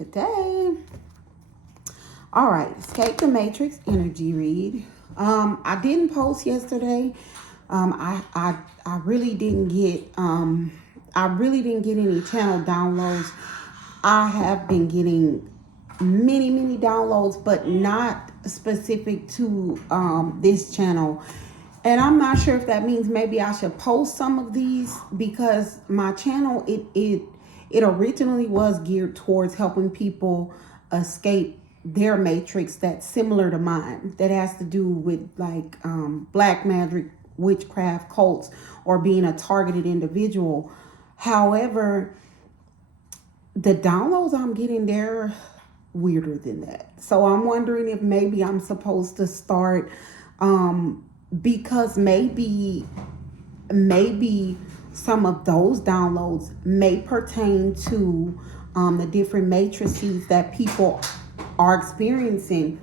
Good day. All right, Escape the Matrix energy read. I didn't post yesterday. I really didn't get any channel downloads. I have been getting many downloads, but not specific to this channel. And I'm not sure if that means maybe I should post some of these, because my channel, it originally was geared towards helping people escape their matrix that's similar to mine, that has to do with like black magic, witchcraft, cults, or being a targeted individual. However, the downloads I'm getting, they're weirder than that. So I'm wondering if maybe I'm supposed to start, because maybe some of those downloads may pertain to the different matrices that people are experiencing.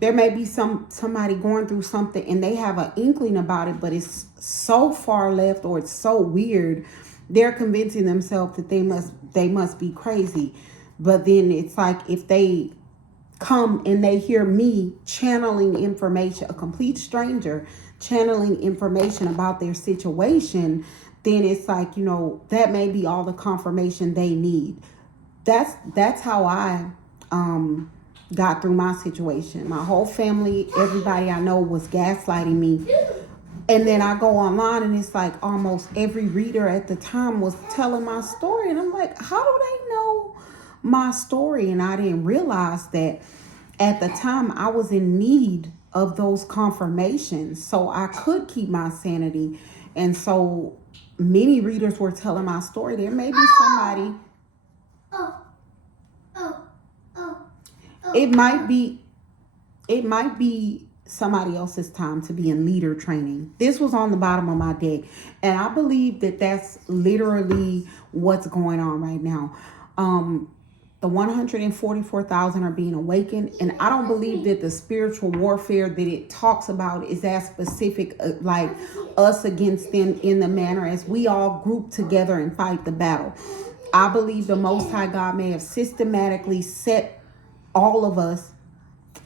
There may be somebody going through something and they have an inkling about it, but it's so far left or it's so weird, they're convincing themselves that they must be crazy. But then it's like, if they come and they hear me channeling information, a complete stranger channeling information about their situation, then it's like, that may be all the confirmation they need. That's how I got through my situation. My whole family, everybody I know, was gaslighting me. And then I go online and it's like almost every reader at the time was telling my story. And I'm like, how do they know my story? And I didn't realize that at the time I was in need of those confirmations so I could keep my sanity. And so many readers were telling my story. There may be somebody. It might be somebody else's time to be in leader training. This was on the bottom of my deck, and I believe that that's literally what's going on right now. The 144,000 are being awakened, and I don't believe that the spiritual warfare that it talks about is as specific, like us against them, in the manner as we all group together and fight the battle. I believe the Most High God may have systematically set all of us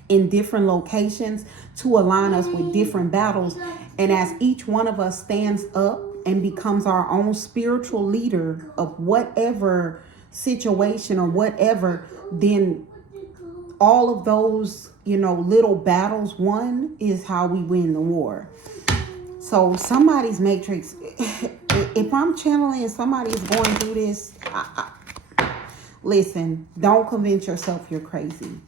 in different locations to align us with different battles. And as each one of us stands up and becomes our own spiritual leader of whatever situation or whatever, then all of those, little battles won is how we win the war. So somebody's matrix, if I'm channeling and somebody is going through this, listen, don't convince yourself you're crazy.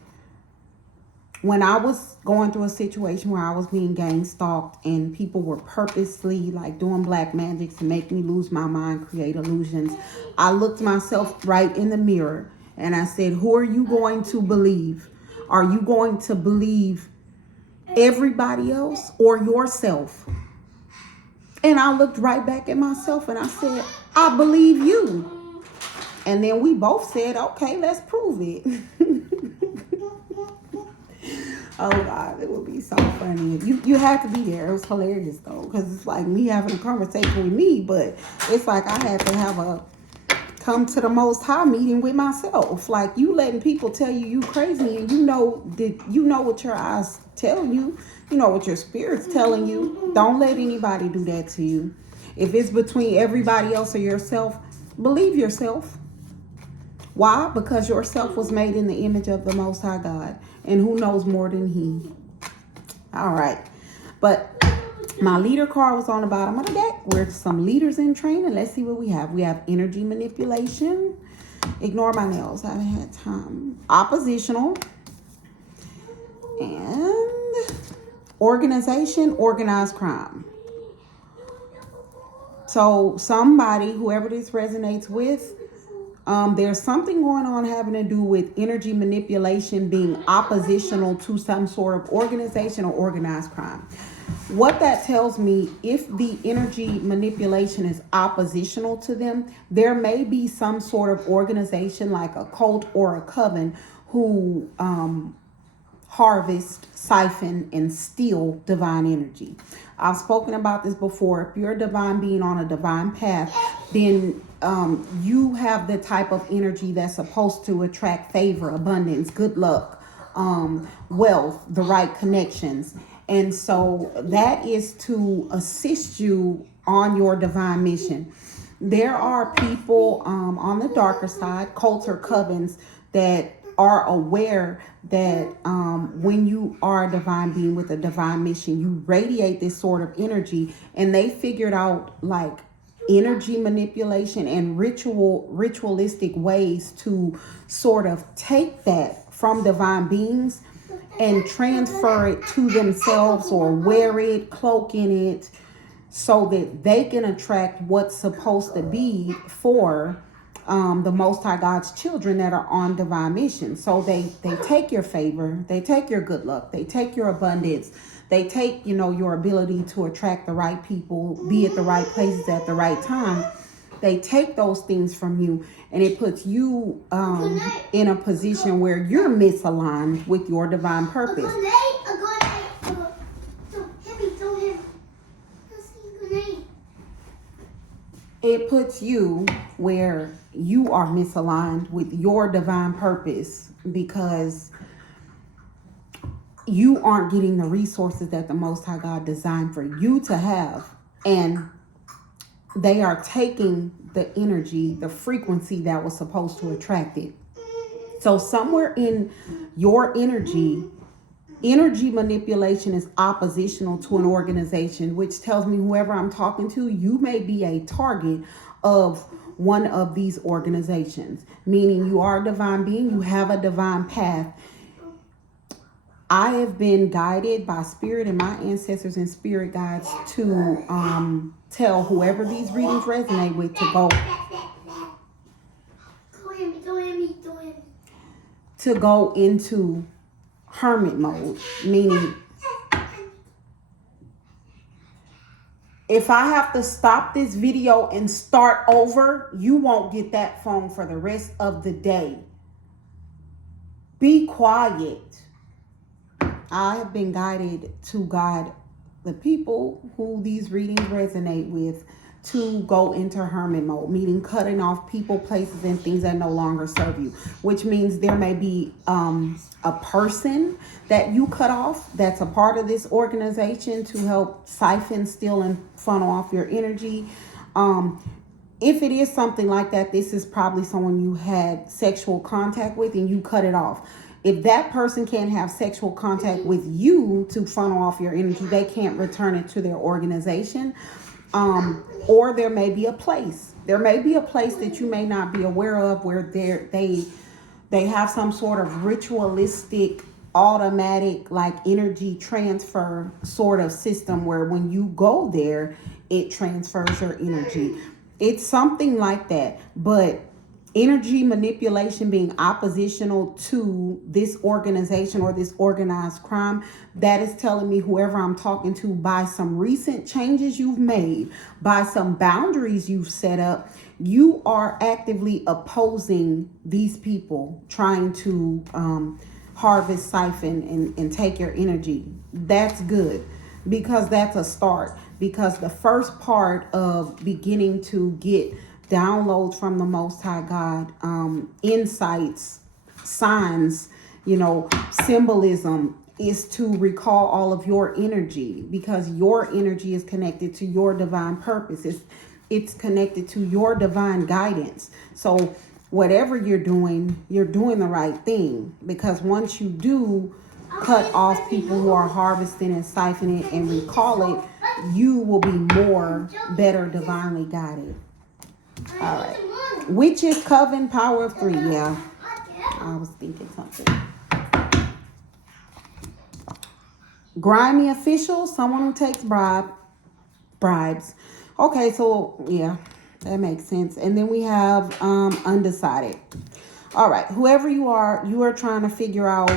When I was going through a situation where I was being gang stalked and people were purposely like doing black magic to make me lose my mind, create illusions, I looked myself right in the mirror and I said, who are you going to believe? Are you going to believe everybody else or yourself? And I looked right back at myself and I said, I believe you. And then we both said, okay, let's prove it. Oh God, it would be so funny. You had to be there. It was hilarious though, because it's like me having a conversation with me, but it's like I had to have a come to the Most High meeting with myself. Like, you letting people tell you crazy, and you know what your eyes tell you. You know what your spirit's telling you. Don't let anybody do that to you. If it's between everybody else or yourself, believe yourself. Why? Because yourself was made in the image of the Most High God. And who knows more than He? All right. But my leader card was on the bottom of the deck. We're some leaders in training. Let's see what we have. We have energy manipulation. Ignore my nails. I haven't had time. Oppositional. And organization, organized crime. So somebody, whoever this resonates with, there's something going on having to do with energy manipulation being oppositional to some sort of organization or organized crime. What that tells me, if the energy manipulation is oppositional to them, there may be some sort of organization like a cult or a coven who harvest, siphon, and steal divine energy. I've spoken about this before. If you're a divine being on a divine path, then you have the type of energy that's supposed to attract favor, abundance, good luck, wealth, the right connections. And so that is to assist you on your divine mission. There are people on the darker side, cults or covens, that are aware that when you are a divine being with a divine mission, you radiate this sort of energy, and they figured out like energy manipulation and ritualistic ways to sort of take that from divine beings and transfer it to themselves, or wear it, cloak in it, so that they can attract what's supposed to be for the Most High God's children that are on divine mission. So they take your favor, they take your good luck, they take your abundance, they take, your ability to attract the right people, be at the right places at the right time. They take those things from you, and it puts you in a position where you're misaligned with your divine purpose. It puts you where you are misaligned with your divine purpose, because you aren't getting the resources that the Most High God designed for you to have. And they are taking the energy, the frequency that was supposed to attract it. So somewhere in your energy manipulation is oppositional to an organization, which tells me whoever I'm talking to, you may be a target of one of these organizations, meaning you are a divine being, you have a divine path. I have been guided by spirit and my ancestors and spirit guides to tell whoever these readings resonate with to go into hermit mode, meaning if I have to stop this video and start over, you won't get that phone for the rest of the day. Be quiet. I have been guided to guide the people who these readings resonate with to go into hermit mode, meaning cutting off people, places, and things that no longer serve you, which means there may be a person that you cut off that's a part of this organization to help siphon, steal, and funnel off your energy. If it is something like that, this is probably someone you had sexual contact with and you cut it off. If that person can't have sexual contact with you to funnel off your energy, they can't return it to their organization. Or there may be a place. There may be a place that you may not be aware of where they have some sort of ritualistic, automatic, like energy transfer sort of system where when you go there, it transfers your energy. It's something like that. But energy manipulation being oppositional to this organization or this organized crime, that is telling me whoever I'm talking to, by some recent changes you've made, by some boundaries you've set up, you are actively opposing these people trying to harvest, siphon, and take your energy. That's good, because that's a start. Because the first part of beginning to get downloads from the Most High God, insights, signs, symbolism, is to recall all of your energy, because your energy is connected to your divine purpose. It's connected to your divine guidance. So whatever you're doing the right thing, because once you do cut off people who are harvesting and siphoning and recall it, you will be better divinely guided. All right. Witches, coven, power of 3. Yeah, I was thinking something. Grimy official, someone who takes bribes. Okay, so yeah, that makes sense. And then we have undecided. All right, whoever you are trying to figure out.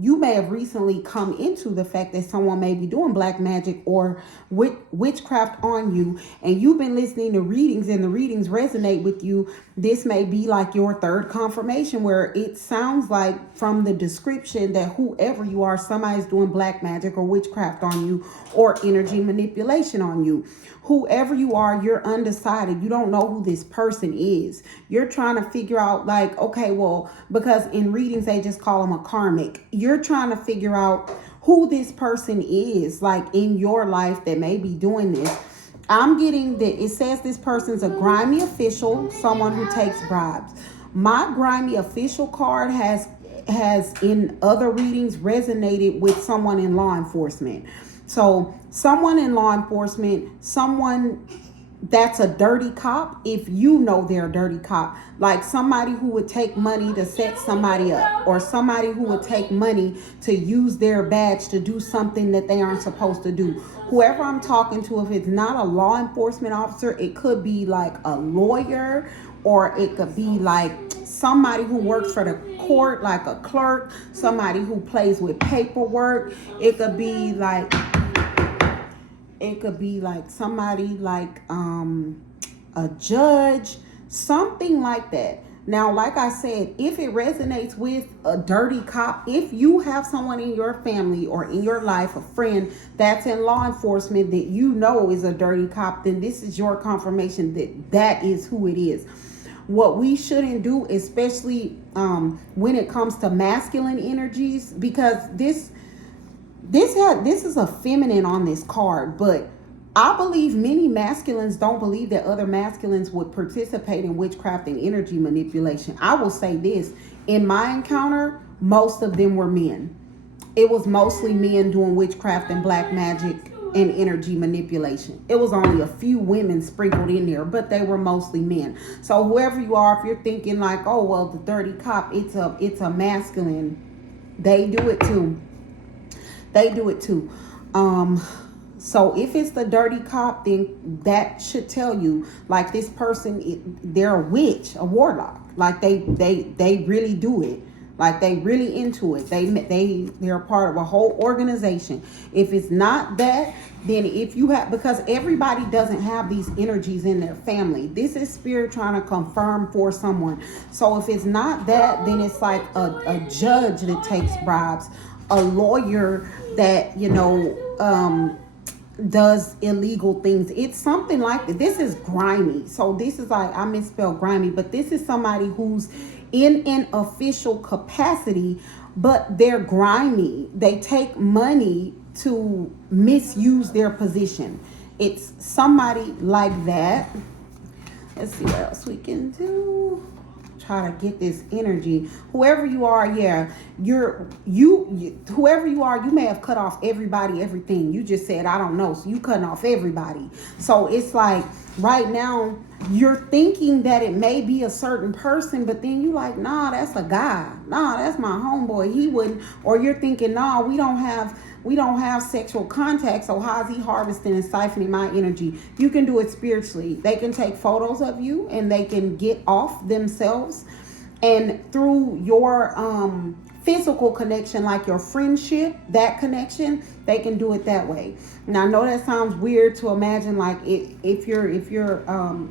You may have recently come into the fact that someone may be doing black magic or witchcraft on you, and you've been listening to readings, and the readings resonate with you. This may be like your third confirmation, where it sounds like from the description that whoever you are, somebody's doing black magic or witchcraft on you, or energy manipulation on you. Whoever you are, you're undecided. You don't know who this person is. You're trying to figure out, like, okay, well, because in readings they just call them a karmic. You're trying to figure out who this person is, like, in your life that may be doing this. I'm getting that it says this person's a grimy official, someone who takes bribes. My grimy official card has in other readings resonated with someone in law enforcement. So someone in law enforcement, someone that's a dirty cop, if you know they're a dirty cop, like somebody who would take money to set somebody up, or somebody who would take money to use their badge to do something that they aren't supposed to do. Whoever I'm talking to, if it's not a law enforcement officer, it could be like a lawyer, or it could be like somebody who works for the court, like a clerk, somebody who plays with paperwork. It could be like somebody like a judge, something like that. Now, like I said, if it resonates with a dirty cop, if you have someone in your family or in your life, a friend that's in law enforcement that you know is a dirty cop, then this is your confirmation that that is who it is. What we shouldn't do, especially when it comes to masculine energies, because this is a feminine on this card, but I believe many masculines don't believe that other masculines would participate in witchcraft and energy manipulation. I will say this, in my encounter, most of them were men. It was mostly men doing witchcraft and black magic and energy manipulation. It was only a few women sprinkled in there, but they were mostly men. So whoever you are, if you're thinking like, oh, well, the dirty cop, it's a masculine, they do it too. So if it's the dirty cop, then that should tell you, like, this person, they're a witch, a warlock. Like they really do it. Like they really into it. They're a part of a whole organization. If it's not that, then if you have, because everybody doesn't have these energies in their family. This is spirit trying to confirm for someone. So if it's not that, then it's like a judge that takes bribes, a lawyer that, does illegal things. It's something like that. This is grimy. So this is like, I misspelled grimy, but this is somebody who's in an official capacity, but they're grimy. They take money to misuse their position. It's somebody like that. Let's see what else we can do. Try to get this energy. Whoever you are, yeah, whoever you are, you may have cut off everybody, everything. You just said, I don't know. So you cutting off everybody. So it's like right now you're thinking that it may be a certain person, but then you like, nah, that's a guy. Nah, that's my homeboy. He wouldn't. Or you're thinking, nah, we don't have sexual contact, so how is he harvesting and siphoning my energy? You can do it spiritually. They can take photos of you and they can get off themselves, and through your physical connection, like your friendship, that connection, they can do it that way. Now I know that sounds weird to imagine, like if you're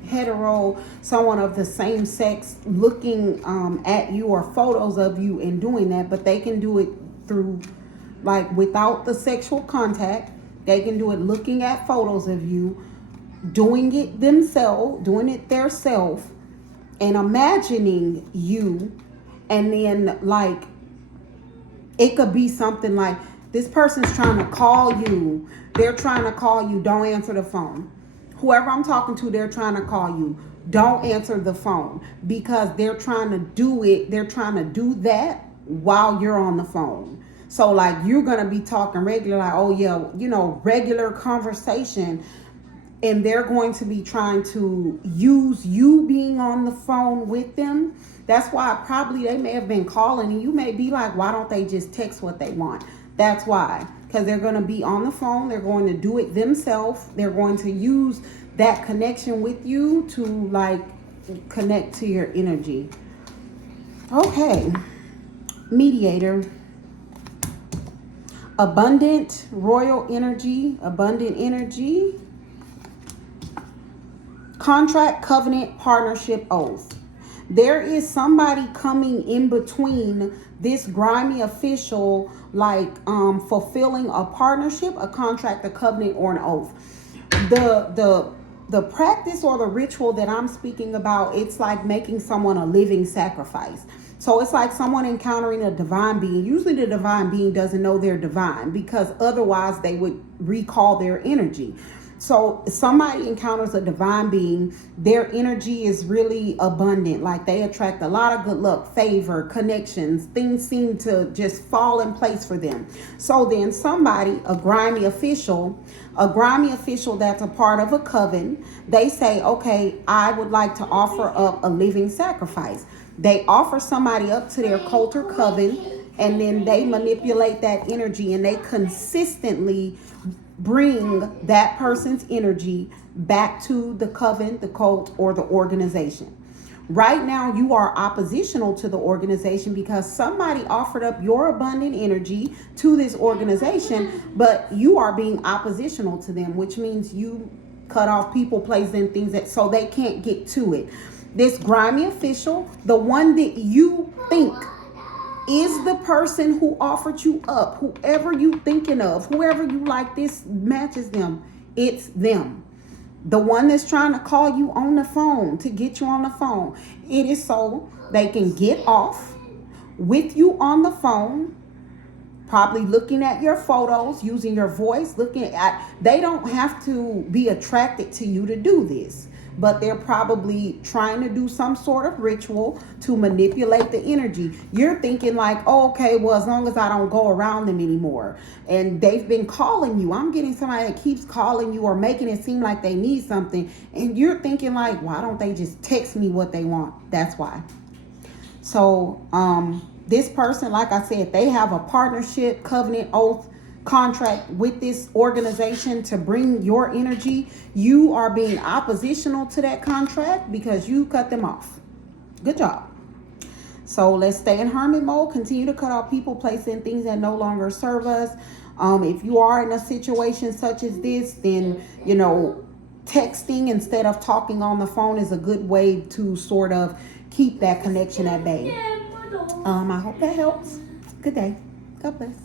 hetero, someone of the same sex looking at you, or photos of you and doing that, but they can do it through, like, without the sexual contact. They can do it looking at photos of you, doing it themselves, and imagining you. And then, like, it could be something like, this person's trying to call you. They're trying to call you. Don't answer the phone. Whoever I'm talking to, they're trying to call you. Don't answer the phone, because they're trying to do it. They're trying to do that while you're on the phone. So like, you're going to be talking regular, like, oh yeah, regular conversation. And they're going to be trying to use you being on the phone with them. That's why probably they may have been calling, and you may be like, why don't they just text what they want? That's why, because they're going to be on the phone. They're going to do it themselves. They're going to use that connection with you to, like, connect to your energy. Okay. Mediator. Abundant, royal energy, abundant energy. Contract, covenant, partnership, oath. There is somebody coming in between this grimy official, like fulfilling a partnership, a contract, a covenant, or an oath. The practice or the ritual that I'm speaking about, it's like making someone a living sacrifice. So it's like someone encountering a divine being. Usually the divine being doesn't know they're divine, because otherwise they would recall their energy. So somebody encounters a divine being, their energy is really abundant. Like they attract a lot of good luck, favor, connections. Things seem to just fall in place for them. So then somebody, a grimy official that's a part of a coven, they say, okay, I would like to offer up a living sacrifice. They offer somebody up to their cult or coven, and then they manipulate that energy, and they consistently bring that person's energy back to the coven, the cult, or the organization. Right now, you are oppositional to the organization because somebody offered up your abundant energy to this organization, but you are being oppositional to them, which means you cut off people, places, and things that so they can't get to it. This grimy official, the one that you think is the person who offered you up, whoever you thinking of, whoever you like, this matches them, it's them. The one that's trying to call you on the phone, to get you on the phone, it is so they can get off with you on the phone, probably looking at your photos, using your voice, they don't have to be attracted to you to do this, but they're probably trying to do some sort of ritual to manipulate the energy. You're thinking like, oh, okay, well, as long as I don't go around them anymore. And they've been calling you. I'm getting somebody that keeps calling you or making it seem like they need something. And you're thinking like, why don't they just text me what they want? That's why. So this person, like I said, they have a partnership, covenant, oath, contract with this organization to bring your energy. You are being oppositional to that contract because you cut them off. Good job. So let's stay in hermit mode. Continue to cut off people, places, and things that no longer serve us. If you are in a situation such as this, then, texting instead of talking on the phone is a good way to sort of keep that connection at bay. I hope that helps. Good day. God bless.